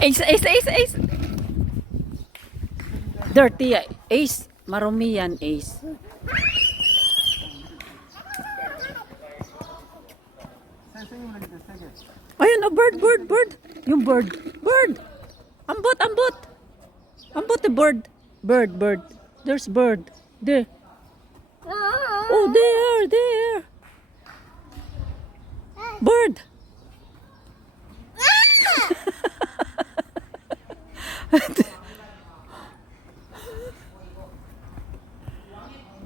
Ace, ace, ace, ace. Dirty, ace. Marumi yan, ace. Ayun, oh, bird, bird, bird. Yung bird, bird. Ambot, ambot. Ambot the bird. Bird, bird. There's bird. There. Oh, there, there. Bird.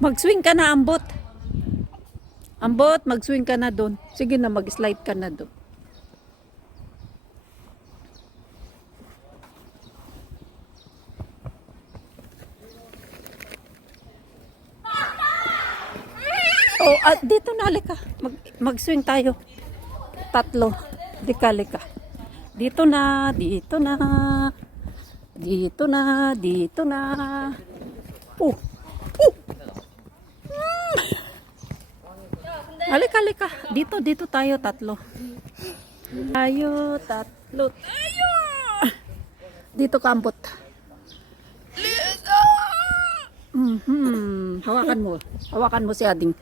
Mag-swing ka na, ambot. Ambot, mag-swing ka na doon. Sige na, mag-slide ka na doon. Oh, dito na, halika. Mag-swing tayo. Tatlo. Halika. Dito na, dito na. Dito na, dito na. Oh. Halika. Dito tayo, tatlo. Tayo, tatlo. Tayo! Dito ka, ambot. Hawakan mo si Ading.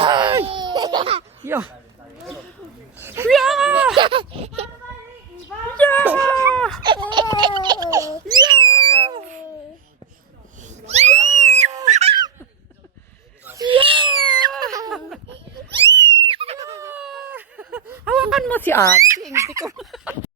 Ay! Yeah! Hawakan mo si Ad.